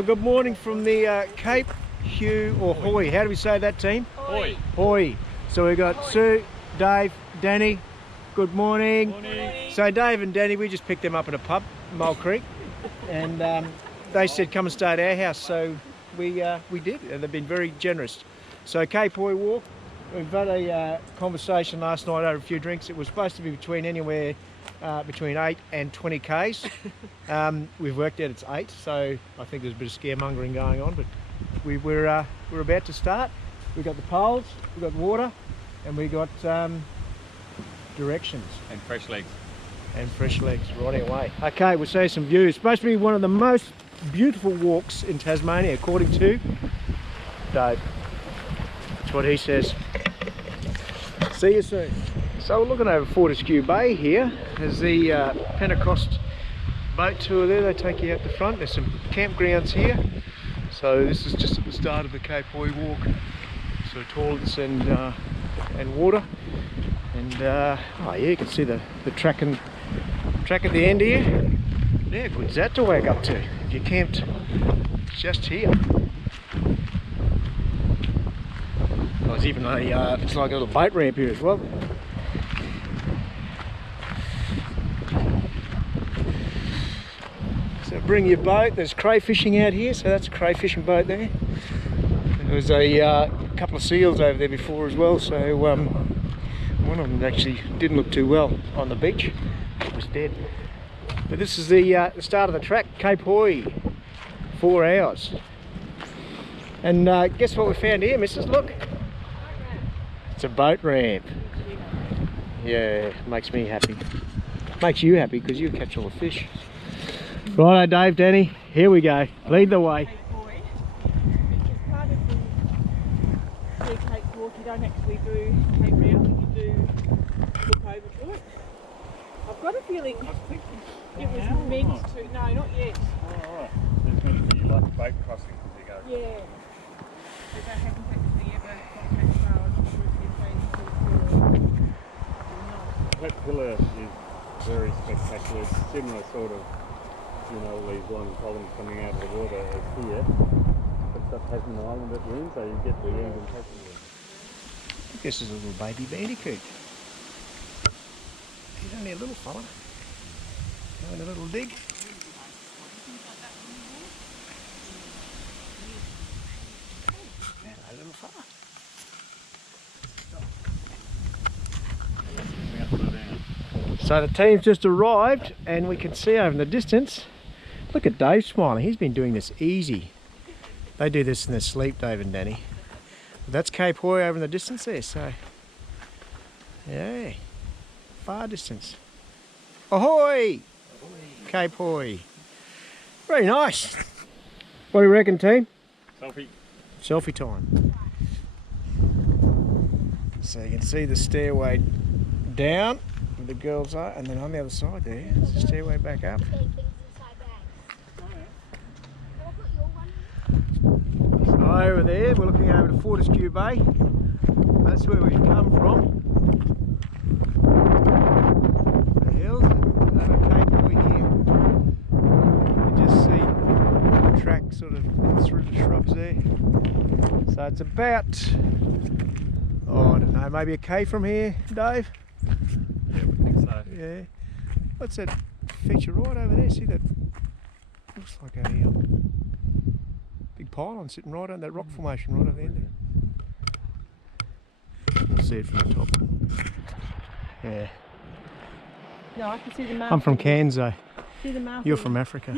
Well, good morning from the Cape Hauy or Hauy. How do we say that, team? Hauy. Hauy. So we've got Sue, Dave, Danny. Good morning. Morning. So Dave and Danny, we just picked them up at a pub, Mole Creek, and they said come and stay at our house. So we did, and they've been very generous. So Cape Hauy walk. We've had a conversation last night over a few drinks. It was supposed to be between anywhere between 8 and 20 k's. We've worked out it's 8, so I think there's a bit of scaremongering going on, but we're about to start. We've got the poles, we've got water, and we got directions. And fresh legs. And fresh legs, right away. Okay, we'll see some views. It's supposed to be one of the most beautiful walks in Tasmania, according to Dave. That's what he says. See you soon. So we're looking over Fortescue Bay here. There's the Pentecost boat tour there. They take you out the front. There's some campgrounds here. So this is just at the start of the Cape Hauy walk. So toilets and water. And oh yeah, you can see the track at the end here. Yeah, good's that to wake up to if you camped just here. Oh, there's even a it's like a little boat ramp here as well. So bring your boat. There's crayfishing out here, so that's a crayfishing boat there. There was a couple of seals over there before as well, so one of them actually didn't look too well on the beach. It was dead. But this is the start of the track, Cape Hauy, 4 hours. And guess what we found here, missus? Look. It's a boat ramp. Yeah, makes me happy. Makes you happy because you catch all the fish. Righto, Dave, Danny, here we go. Lead the way. Cape walk, you don't actually do Cape Round, you do look over to it. I've got a feeling it was meant to. No, not yet. Oh, alright. There's meant to be like a boat crossing as you go. Yeah. But that happens actually ever contact so I'm not sure if you're planning to the pillar or not. That pillar is very spectacular. It's similar sort of, you know, all these long columns coming out of the water as here. It's got Tasman Island at the end, so you get the end in Tasman. I think this is a little baby bandicoot. He's only a little fella. Having a little dig. Hello, little fella. So the team's just arrived and we can see over in the distance, look at Dave smiling. He's been doing this easy. They do this in their sleep, Dave and Dani. But that's Cape Hauy over in the distance there, so yeah, far distance. Ahoy! Cape Hauy. Very nice. What do you reckon, team? Selfie. Selfie time. So you can see the stairway down where the girls are, and then on the other side there, there's a stairway back up. So over there, we're looking over to Fortescue Bay. That's where we've come from. The hills and over Cape Hauy here. You just see the track sort of through the shrubs there. So it's about, oh, I don't know, maybe a K from here, Dave? Yeah, we think so. Yeah. What's that feature right over there? See that? Looks like a big pylon sitting right on that rock formation right over there. We'll see it from the top. Yeah. No, I can see the mouth. I'm from Cairns though. See the mouth. You're from Africa.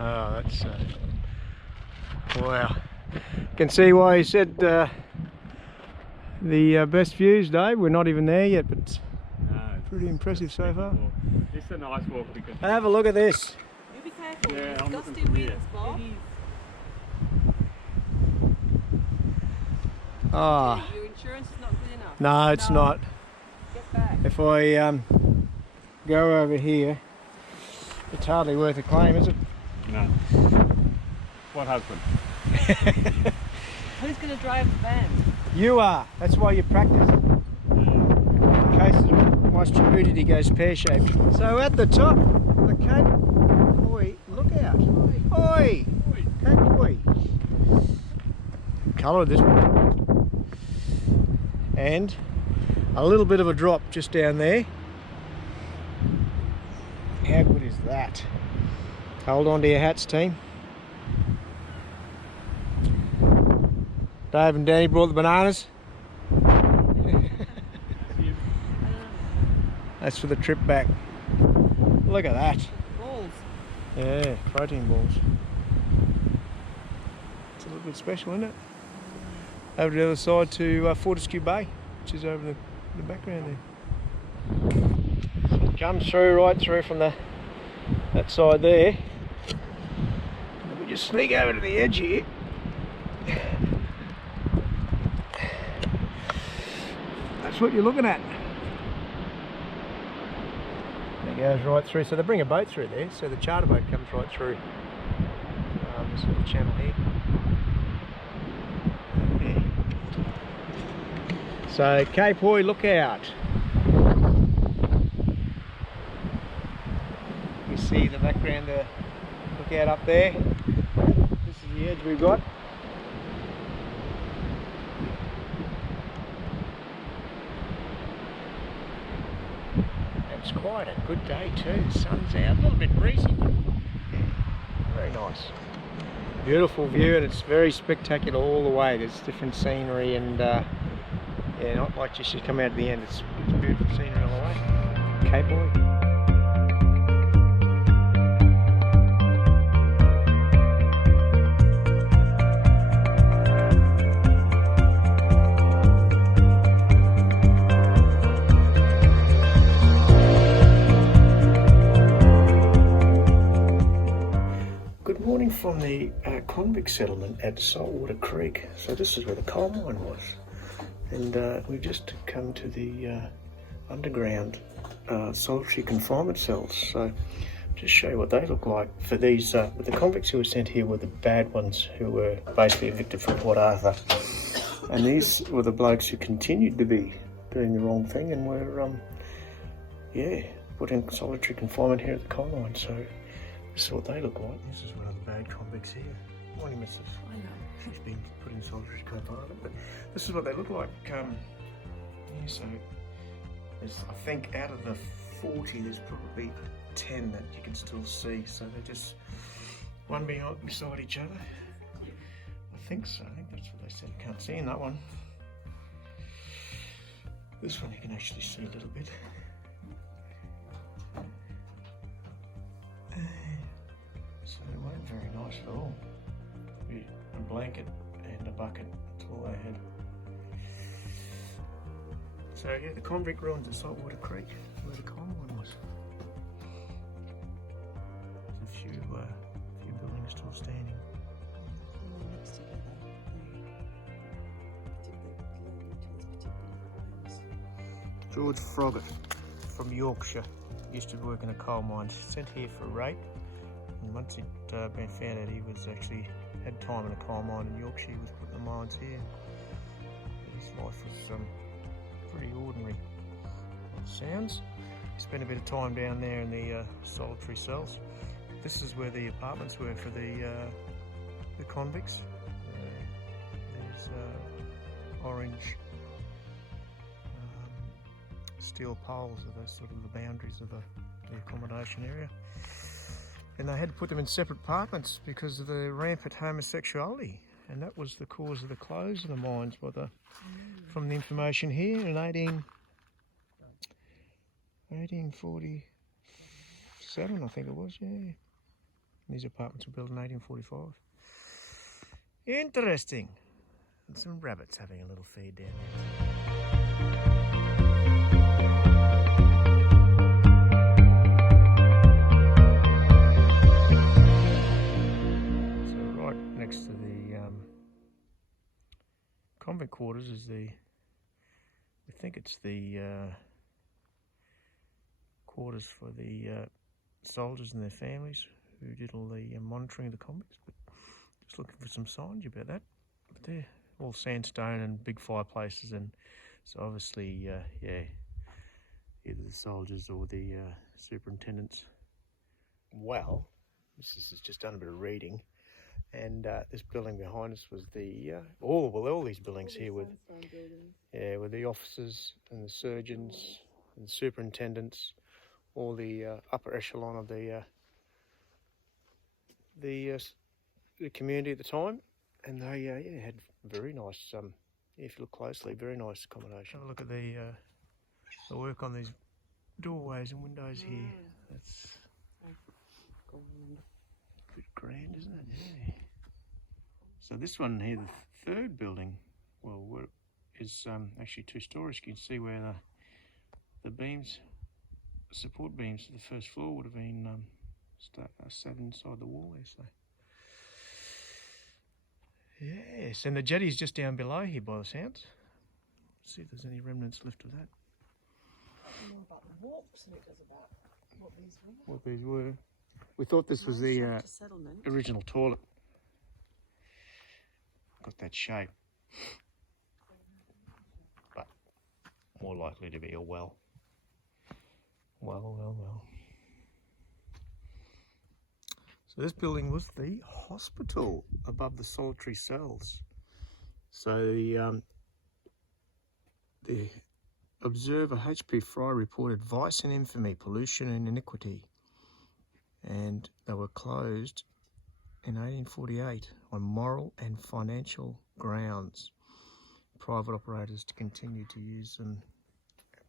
Oh, that's wow. Can see why he said the best views, Dave. We're not even there yet, but it's pretty impressive so far. It's a nice walk because Have a look at this. You be careful. Yeah, It's I'm gusty looking from winds, here. Bob. Ah, Your insurance is not good enough. no, it's not. Get back. If I go over here, it's hardly worth a claim, is it? no. What husband? Who's going to drive the van? You are. That's why you practice. In case one my stupidity goes pear-shaped. So at the top, the Cape Hauy lookout. Oi! Cape Hauy. Colour of this one. And a little bit of a drop just down there. How good is that? Hold on to your hats, team. Dave and Dani brought the bananas. That's for the trip back. Look at that. Balls. Yeah, protein balls. It's a little bit special, isn't it? Over to the other side to Fortescue Bay, which is over the background there. It comes through, right through from that side there. Let me just sneak over to the edge here. That's what you're looking at. It goes right through, so they bring a boat through there, so the charter boat comes right through this little channel here. So Cape Hauy lookout. You see the background, the lookout up there. This is the edge we've got. It's quite a good day too. The sun's out, a little bit breezy. Very nice. Beautiful view, and it's very spectacular all the way. There's different scenery, and yeah, not like just you come out at the end. It's beautiful scenery all the way. Cape Hauy. From the convict settlement at Saltwater Creek. So this is where the coal mine was, and we've just come to the underground solitary confinement cells. So just show you what they look like. For these, the convicts who were sent here were the bad ones who were basically evicted from Port Arthur, and these were the blokes who continued to be doing the wrong thing and were yeah, put in solitary confinement here at the coal mine. So this is what they look like. This is one of the bad convicts here. Morning, Mrs. I know. She's been put in solitary confinement, but this is what they look like. Yeah, so there's, I think out of the 40, there's probably 10 that you can still see. So they're just one beside each other. I think so. I think that's what they said. I can't see in that one. This one you can actually see a little bit. So they weren't very nice at all. A blanket and a bucket, that's all they had. So yeah, the convict ruins at Saltwater Creek, where the coal mine was. There's a few buildings still standing. George Froggatt from Yorkshire used to work in a coal mine, sent here for rape. And once he'd been found out he was actually had time in a coal mine in Yorkshire, he was put in the mines here. But his life was pretty ordinary. Sounds. He spent a bit of time down there in the solitary cells. This is where the apartments were for the convicts. There's orange steel poles are the sort of the boundaries of the accommodation area. And they had to put them in separate apartments because of the rampant homosexuality, and that was the cause of the close of the mines from the information here in 1847, I think it was, yeah. These apartments were built in 1845. Interesting. And some rabbits having a little feed down there. Next to the convict quarters is I think it's the quarters for the soldiers and their families who did all the monitoring of the convicts. But just looking for some signs about that. But they're all sandstone and big fireplaces, and so obviously, yeah, either the soldiers or the superintendents. Well, this is just done a bit of reading, and this building behind us was the all these buildings here with with the officers and the surgeons and the superintendents, all the upper echelon of the community at the time, and they had very nice. If you look closely, very nice accommodation. Have a look at the work on these doorways and windows here. That's a bit grand, isn't it? Yeah. So this one here, the third building, well, is actually 2 stories. You can see where the beams, support beams for the first floor would have been sat inside the wall there. So yes, and the jetty's just down below here by the sounds. Let's see if there's any remnants left of that. More about the walks than it does about what these were. What these were. We thought this was the original toilet. Got that shape, but more likely to be a well. Well. So this building was the hospital above the solitary cells. So the observer H.P. Fry reported vice and infamy, pollution and iniquity, and they were closed in 1848 on moral and financial grounds. Private operators to continue to use and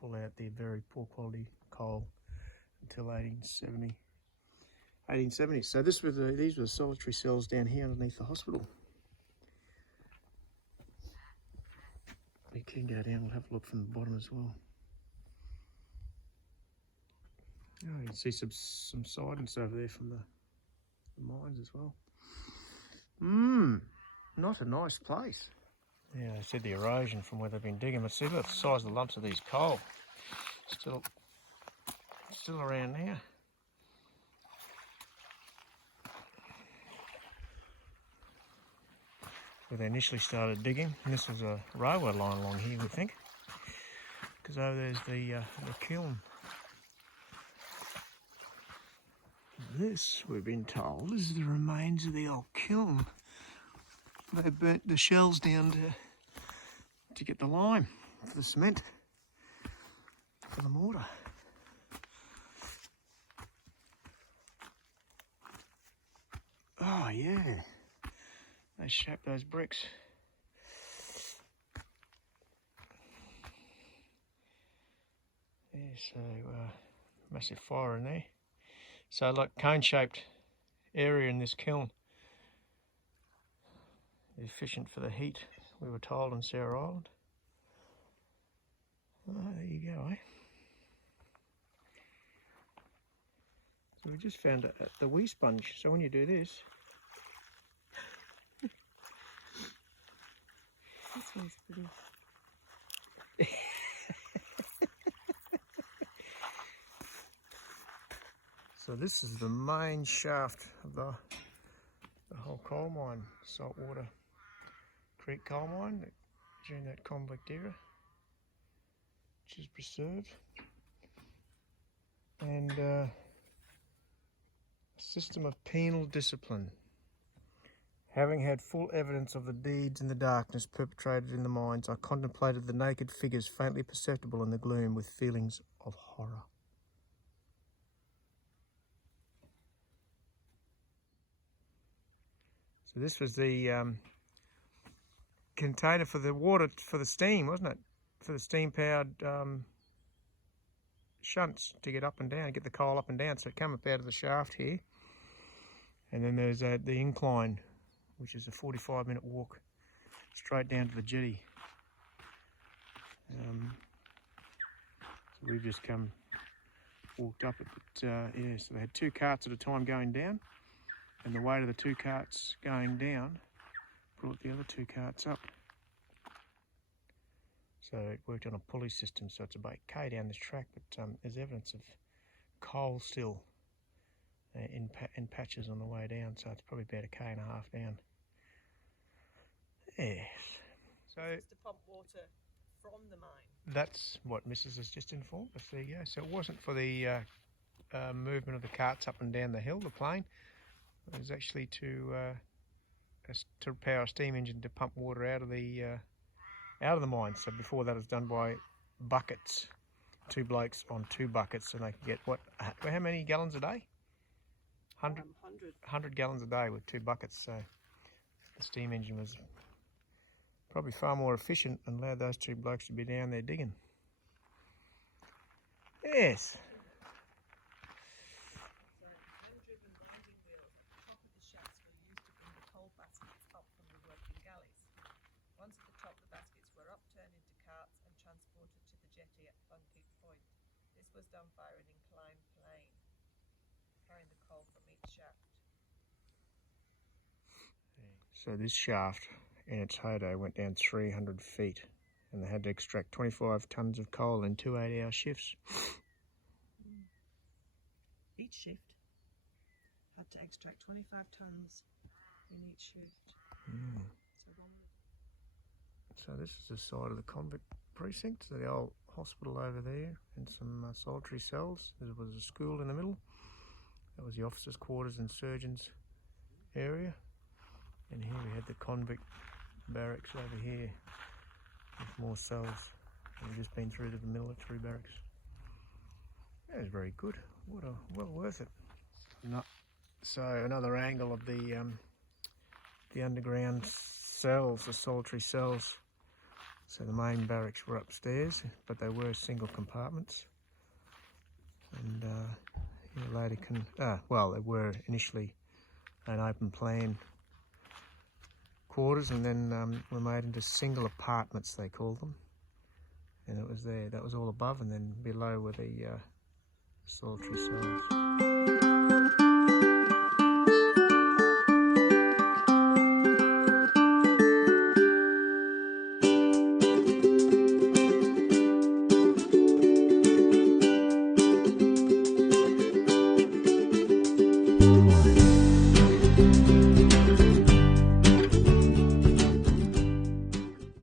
pull out their very poor quality coal until 1870. So these were the solitary cells down here underneath the hospital. We can go down, we'll have a look from the bottom as well. Oh, you can see some sidings over there from the mines as well. Not a nice place. Yeah, they said the erosion from where they've been digging, but see, look at the size of the lumps of these coal. Still around now. Where they initially started digging, and this was a railway line along here, we think, because over there's the kiln. This, we've been told, is the remains of the old kiln. They burnt the shells down to get the lime for the cement, for the mortar. Oh yeah, they shaped those bricks. Yeah, so massive fire in there. So like cone-shaped area in this kiln. Efficient for the heat, we were told, on Sarah Island. Oh, there you go, eh? So we just found the wee sponge. So when you do this, this one's pretty. So this is the main shaft of the whole coal mine, Saltwater Creek Coal Mine, during that Convict era, which is preserved. And a system of penal discipline. Having had full evidence of the deeds in the darkness perpetrated in the mines, I contemplated the naked figures faintly perceptible in the gloom with feelings of horror. So this was the container for the water, for the steam, wasn't it? For the steam-powered shunts to get up and down, get the coal up and down. So it came up out of the shaft here. And then there's the incline, which is a 45-minute walk straight down to the jetty. So we've just walked up it. But yeah, so they had 2 carts at a time going down. And the weight of the 2 carts going down brought the other 2 carts up. So it worked on a pulley system, so it's about K down this track, but there's evidence of coal still in patches on the way down, so it's probably about 1.5 km down. Yes. So It's to pump water from the mine. That's what Mrs. has just informed us. There you go. So it wasn't for the movement of the carts up and down the hill, the plane. It was actually to power a steam engine to pump water out of the mine. So before that, it was done by buckets, 2 blokes on 2 buckets, and they could get how many gallons a day? 100 gallons a day with 2 buckets. So the steam engine was probably far more efficient and allowed those 2 blokes to be down there digging. Yes. So hand-driven grinding wheels at the top of the shafts were used to bring the coal baskets up from the working galleys. Once at the top, the baskets were upturned into carts and transported to the jetty at Cape Hauy. This was done via an inclined plane, carrying the coal from each shaft. So this shaft in its heyday went down 300 feet, and they had to extract 25 tonnes of coal in 2 8-hour shifts. Each shift had to extract 25 tonnes in each shift. So this is the side of the Convict precinct, so the old hospital over there, and some solitary cells. There was a school in the middle. That was the officers' quarters and surgeons' area. And here we had the convict barracks over here with more cells. We've just been through to the military barracks. That was very good. Well worth it. So another angle of the underground cells, the solitary cells. So the main barracks were upstairs, but they were single compartments. And you later can, they were initially an open plan quarters, and then were made into single apartments, they called them. And it was there, that was all above, and then below were the solitary cells.